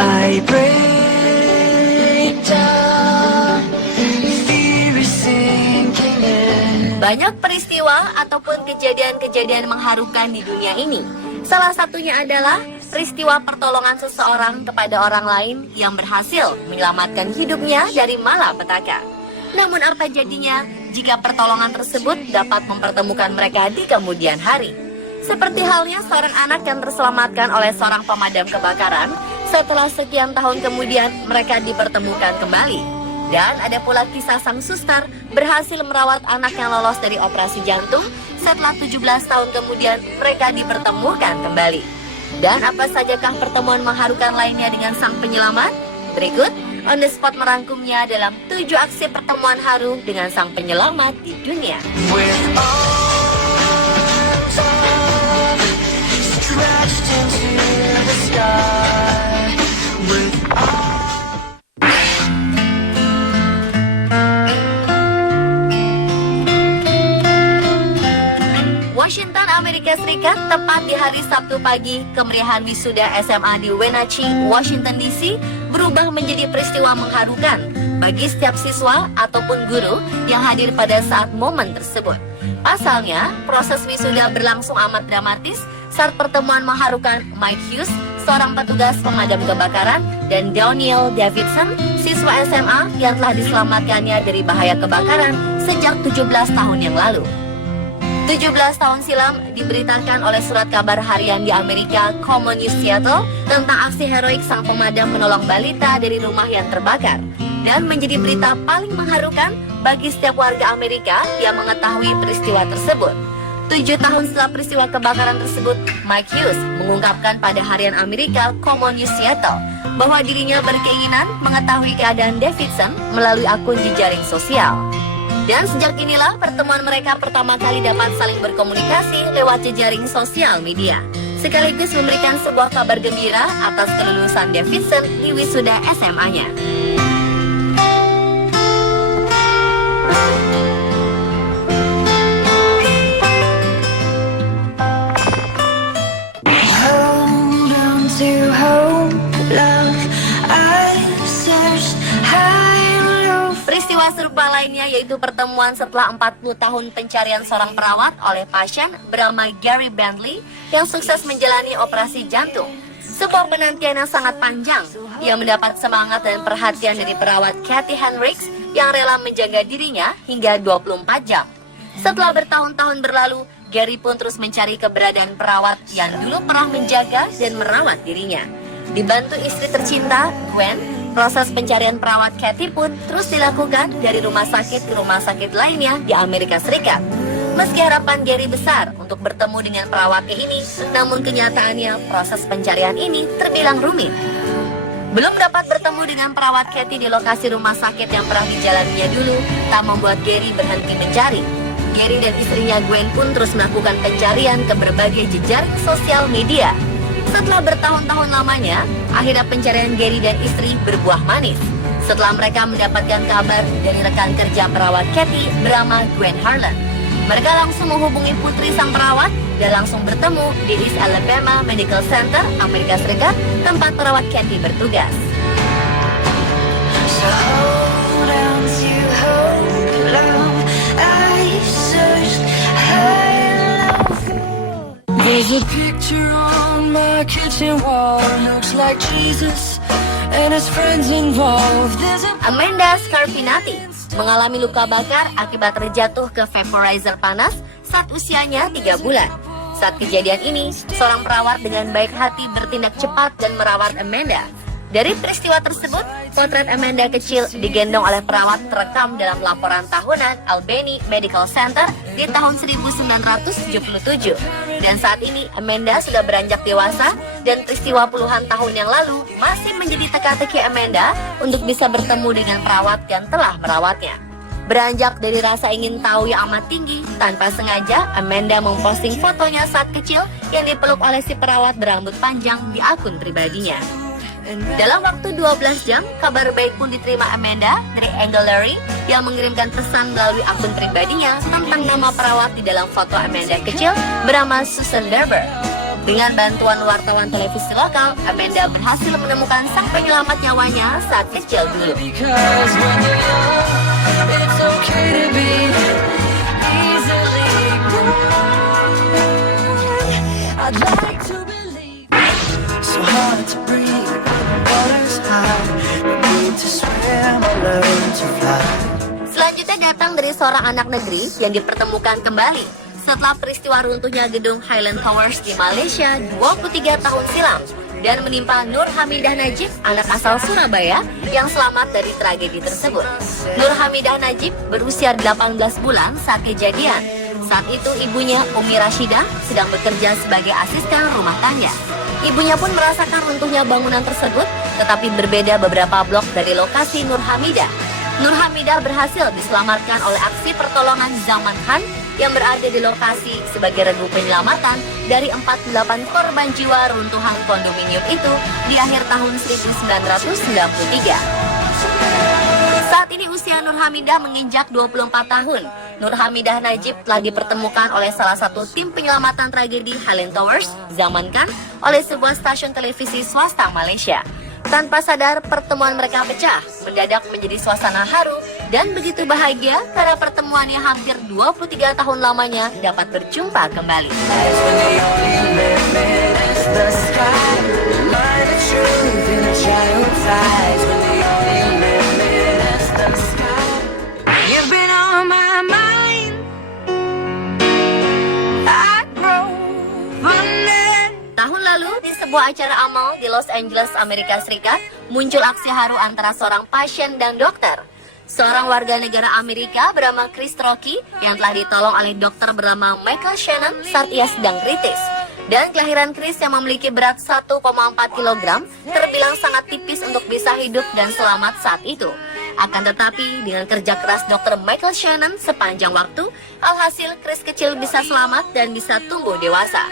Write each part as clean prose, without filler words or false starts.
I break down, fear is sinking in. Banyak peristiwa ataupun kejadian-kejadian mengharukan di dunia ini. Salah satunya adalah peristiwa pertolongan seseorang kepada orang lain yang berhasil menyelamatkan hidupnya dari malapetaka. Namun apa jadinya jika pertolongan tersebut dapat mempertemukan mereka di kemudian hari? Seperti halnya seorang anak yang terselamatkan oleh seorang pemadam kebakaran, setelah sekian tahun kemudian mereka dipertemukan kembali. Dan ada pula kisah sang suster berhasil merawat anak yang lolos dari operasi jantung, setelah 17 tahun kemudian mereka dipertemukan kembali. Dan apa sajakah pertemuan mengharukan lainnya dengan sang penyelamat? Berikut On The Spot merangkumnya dalam 7 aksi pertemuan haru dengan sang penyelamat di dunia. With arms up, stretched into the sky. With Washington, Amerika Serikat, tepat di hari Sabtu pagi, kemeriahan wisuda SMA di Wenatchee, Washington DC, berubah menjadi peristiwa mengharukan bagi setiap siswa ataupun guru yang hadir pada saat momen tersebut. Pasalnya, proses wisuda berlangsung amat dramatis saat pertemuan mengharukan Mike Hughes, seorang petugas pemadam kebakaran, dan Daniel Davidson, siswa SMA yang telah diselamatkannya dari bahaya kebakaran sejak 17 tahun yang lalu. 17 tahun silam diberitakan oleh surat kabar harian di Amerika Common News Seattle tentang aksi heroik sang pemadam menolong balita dari rumah yang terbakar dan menjadi berita paling mengharukan bagi setiap warga Amerika yang mengetahui peristiwa tersebut. 7 tahun setelah peristiwa kebakaran tersebut, Mike Hughes mengungkapkan pada harian Amerika Common News Seattle bahwa dirinya berkeinginan mengetahui keadaan Davidson melalui akun jejaring sosial. Dan sejak inilah pertemuan mereka pertama kali dapat saling berkomunikasi lewat jejaring sosial media, sekaligus memberikan sebuah kabar gembira atas kelulusan Davidson di wisuda SMA-nya. hold on to hope, love. I searched high and low. Peristiwa serupa lainnya yaitu pertemuan setelah 40 tahun pencarian seorang perawat oleh pasien bernama Gary Bentley yang sukses menjalani operasi jantung. Sebuah penantian yang sangat panjang yang mendapat semangat dan perhatian dari perawat Kathy Hendricks yang rela menjaga dirinya hingga 24 jam. Setelah bertahun-tahun berlalu, Gary pun terus mencari keberadaan perawat yang dulu pernah menjaga dan merawat dirinya. Dibantu istri tercinta, Gwen, proses pencarian perawat Kathy pun terus dilakukan dari rumah sakit ke rumah sakit lainnya di Amerika Serikat. Meski harapan Gary besar untuk bertemu dengan perawatnya ini, namun kenyataannya proses pencarian ini terbilang rumit. Belum dapat bertemu dengan perawat Kathy di lokasi rumah sakit yang pernah dijalaninya dulu, tak membuat Gary berhenti mencari. Gary dan istrinya Gwen pun terus melakukan pencarian ke berbagai jejaring sosial media. Setelah bertahun-tahun lamanya, akhirnya pencarian Gary dan istri berbuah manis. Setelah mereka mendapatkan kabar dari rekan kerja perawat Kathy bernama Gwen Harlan. Mereka langsung menghubungi putri sang perawat dan langsung bertemu di East Alabama Medical Center, Amerika Serikat, tempat perawat Kathy bertugas. So hold on to hope, love. I searched high and low. There's a picture on my kitchen wall. Looks like Jesus and his friends involved. There's a Amanda Scarpinati mengalami luka bakar akibat terjatuh ke vaporizer panas saat usianya 3 bulan. Saat kejadian ini, seorang perawat dengan baik hati bertindak cepat dan merawat Amanda. Dari peristiwa tersebut, potret Amanda kecil digendong oleh perawat terekam dalam laporan tahunan Albany Medical Center di tahun 1977. Dan saat ini Amanda sudah beranjak dewasa dan peristiwa puluhan tahun yang lalu masih menjadi teka-teki Amanda untuk bisa bertemu dengan perawat yang telah merawatnya. Beranjak dari rasa ingin tahu yang amat tinggi, tanpa sengaja Amanda memposting fotonya saat kecil yang dipeluk oleh si perawat berambut panjang di akun pribadinya. Dalam waktu 12 jam, kabar baik pun diterima Amanda dari Angel Larry yang mengirimkan pesan melalui akun pribadinya tentang nama perawat di dalam foto Amanda kecil bernama Susan Berber. Dengan bantuan wartawan televisi lokal, Amanda berhasil menemukan sang penyelamat nyawanya saat kecil dulu. Because when you're young, it's okay to be easily wrong. I'd like to believe so hard to breathe, water's high, no need to swim or learn to fly. Selanjutnya datang dari seorang anak negeri yang dipertemukan kembali setelah peristiwa runtuhnya gedung Highland Towers di Malaysia 23 tahun silam dan menimpa Nur Hamidah Najib, anak asal Surabaya yang selamat dari tragedi tersebut. Nur Hamidah Najib berusia 18 bulan saat kejadian. Saat itu ibunya, Umi Rashidah, sedang bekerja sebagai asisten rumah tangga. Ibunya pun merasakan runtuhnya bangunan tersebut, tetapi berbeda beberapa blok dari lokasi Nur Hamidah. Nur Hamidah berhasil diselamatkan oleh aksi pertolongan Zaman Khan yang berada di lokasi sebagai regu penyelamatan dari 48 korban jiwa runtuhan kondominium itu di akhir tahun 1993. Saat ini usia Nur Hamidah menginjak 24 tahun. Nur Hamidah Najib telah dipertemukan oleh salah satu tim penyelamatan tragedi Highland Towers, Zaman Khan, oleh sebuah stasiun televisi swasta Malaysia. Tanpa sadar, pertemuan mereka pecah, mendadak menjadi suasana haru dan begitu bahagia karena pertemuannya hampir 23 tahun lamanya dapat berjumpa kembali. Tahun lalu, di sebuah acara amal di Los Angeles, Amerika Serikat, muncul aksi haru antara seorang pasien dan dokter. Seorang warga negara Amerika bernama Chris Rocky yang telah ditolong oleh dokter bernama Michael Shannon saat ia sedang kritis. Dan kelahiran Chris yang memiliki berat 1,4 kg terbilang sangat tipis untuk bisa hidup dan selamat saat itu. Akan tetapi, dengan kerja keras dokter Michael Shannon sepanjang waktu, alhasil Chris kecil bisa selamat dan bisa tumbuh dewasa.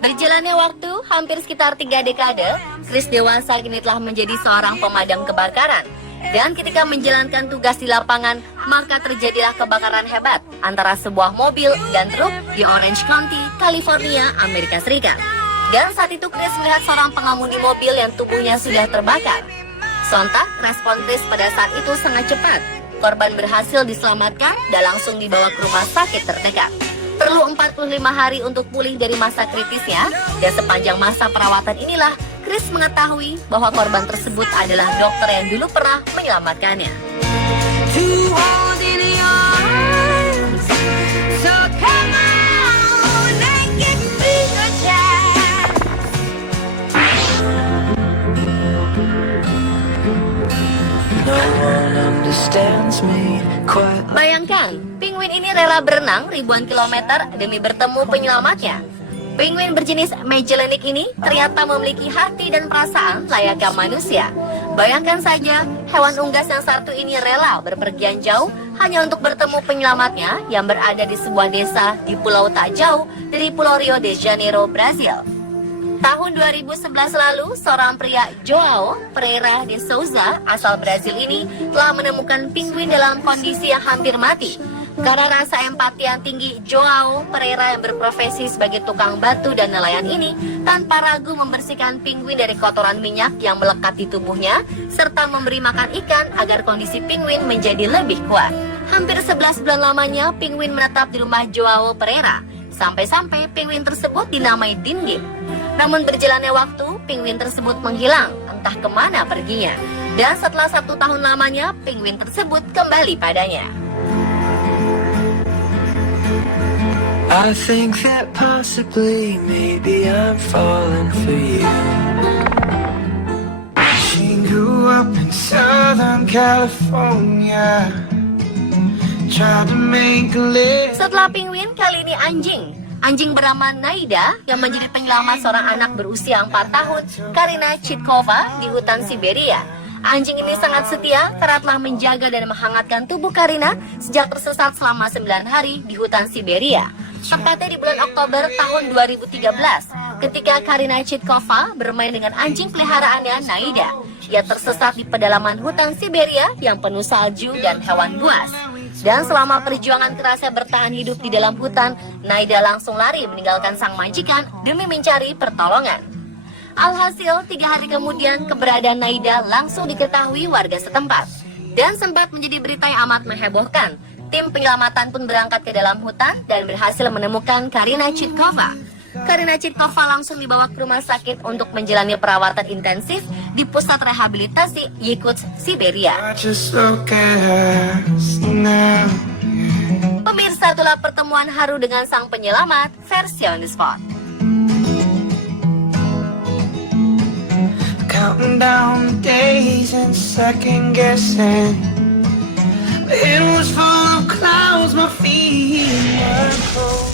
Berjalannya waktu, hampir sekitar 3 dekade, Chris dewasa kini telah menjadi seorang pemadam kebakaran. Dan ketika menjalankan tugas di lapangan, maka terjadilah kebakaran hebat antara sebuah mobil dan truk di Orange County, California, Amerika Serikat. Dan saat itu Chris melihat seorang pengemudi mobil yang tubuhnya sudah terbakar. Sontak, respon Chris pada saat itu sangat cepat. Korban berhasil diselamatkan dan langsung dibawa ke rumah sakit terdekat. Perlu 45 hari untuk pulih dari masa kritisnya, dan sepanjang masa perawatan inilah Chris mengetahui bahwa korban tersebut adalah dokter yang dulu pernah menyelamatkannya. Bayangkan, penguin ini rela berenang ribuan kilometer demi bertemu penyelamatnya. Penguin berjenis Magellanic ini ternyata memiliki hati dan perasaan layaknya manusia. Bayangkan saja, hewan unggas yang satu ini rela berpergian jauh hanya untuk bertemu penyelamatnya yang berada di sebuah desa di pulau tak jauh dari Pulau Rio de Janeiro, Brazil. Tahun 2011 lalu, seorang pria Joao Pereira de Souza asal Brazil ini telah menemukan penguin dalam kondisi yang hampir mati. Karena rasa empati yang tinggi, Joao Pereira yang berprofesi sebagai tukang batu dan nelayan ini tanpa ragu membersihkan penguin dari kotoran minyak yang melekat di tubuhnya serta memberi makan ikan agar kondisi penguin menjadi lebih kuat. Hampir 11 bulan lamanya penguin menetap di rumah Joao Pereira. Sampai-sampai penguin tersebut dinamai Dinggit. Namun berjalannya waktu, penguin tersebut menghilang, entah kemana perginya. Dan setelah 1 tahun lamanya, penguin tersebut kembali padanya. I think that possibly maybe I'm falling for you. She grew up in Southern California. Tried to make a living. Setelah penguin, kali ini anjing. Anjing bernama Naida yang menjadi penyelamat seorang anak berusia 4 tahun, Karina Chitkova, di hutan Siberia. Anjing ini sangat setia karena telah menjaga dan menghangatkan tubuh Karina sejak tersesat selama 9 hari di hutan Siberia. Tepatnya di bulan Oktober tahun 2013, ketika Karina Chitkova bermain dengan anjing peliharaannya Naida. Ia tersesat di pedalaman hutan Siberia yang penuh salju dan hewan buas. Dan selama perjuangan kerasnya bertahan hidup di dalam hutan, Naida langsung lari meninggalkan sang majikan demi mencari pertolongan. Alhasil, 3 hari kemudian keberadaan Naida langsung diketahui warga setempat. Dan sempat menjadi berita yang amat menghebohkan. Tim penyelamatan pun berangkat ke dalam hutan dan berhasil menemukan Karina Chitkova. Karina Chitkova langsung dibawa ke rumah sakit untuk menjalani perawatan intensif di pusat rehabilitasi Yakutsk, Siberia. Pemirsa, itulah pertemuan haru dengan sang penyelamat versi On The Spot. Counting down days and second guessing. It was full of clouds, my feet were cold.